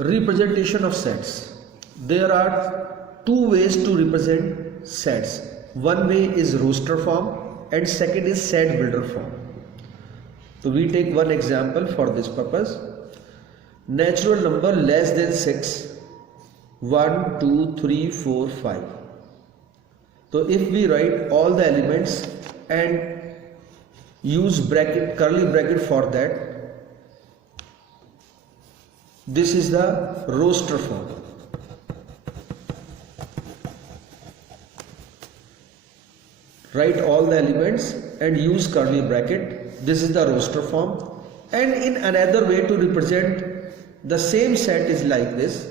Representation of sets. There are two ways to represent sets. One way is roster form and second is set builder form. So we take one example for this purpose. Natural number less than 6, 1, 2, 3, 4, 5. So if we write all the elements and use bracket, curly bracket for that, this is the roster form. Write all the elements and use curly bracket. This is the roster form. And in another way to represent the same set is like this.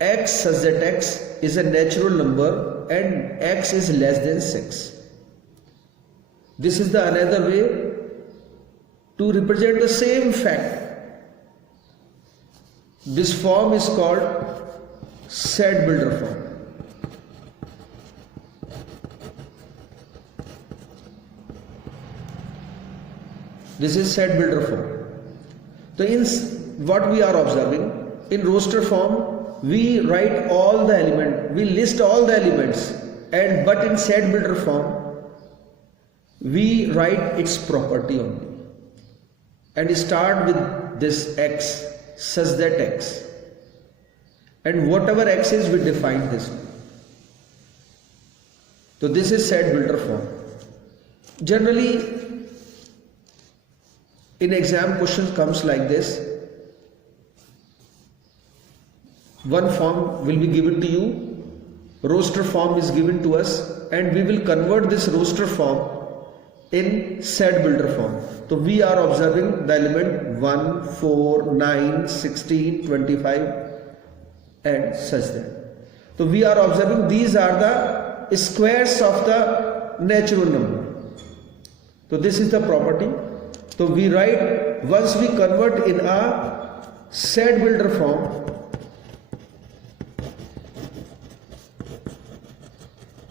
X such that x is a natural number and x is less than 6. This is the another way to represent the same fact. This form is called set builder form. This is set builder form. So in what we are observing, in roster form we write all the elements, we list all the elements, and but in set builder form we write its property only and start with this x such that x, and whatever x is we define this one. So this is set builder form. Generally in exam question comes like this. One form will be given to you, roster form is given to us, and we will convert this roster form in set builder form. So we are observing the element 1, 4, 9, 16, 25 and such that. So we are observing these are the squares of the natural number. So this is the property. So we write, once we convert in a set builder form,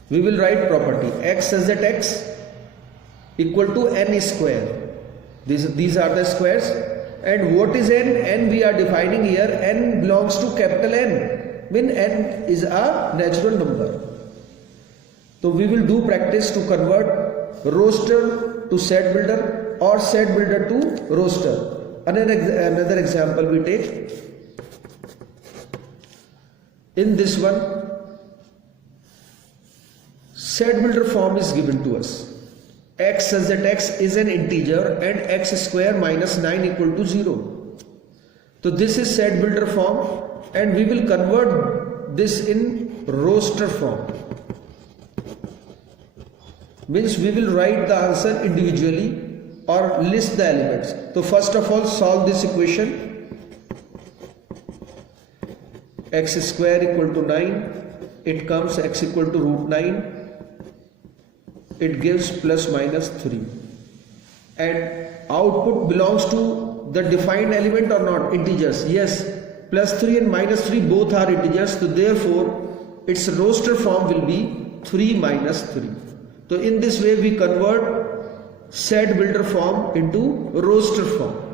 we will write property x such that x equal to n square. These are the squares. And what is n? N we are defining here. N belongs to capital N. When n is a natural number. So we will do practice to convert roster to set builder or set builder to roster. Another example we take. In this one, set builder form is given to us. X such that x is an integer and x square minus 9 equal to 0. So this is set builder form and we will convert this in roster form. Means we will write the answer individually or list the elements. So first of all solve this equation. X square equal to 9. It comes x equal to root 9. It gives plus minus 3, and output belongs to the defined element or not? Integers. Yes, plus 3 and minus 3 both are integers, so therefore its roster form will be 3 minus 3. So in this way we convert set builder form into roster form.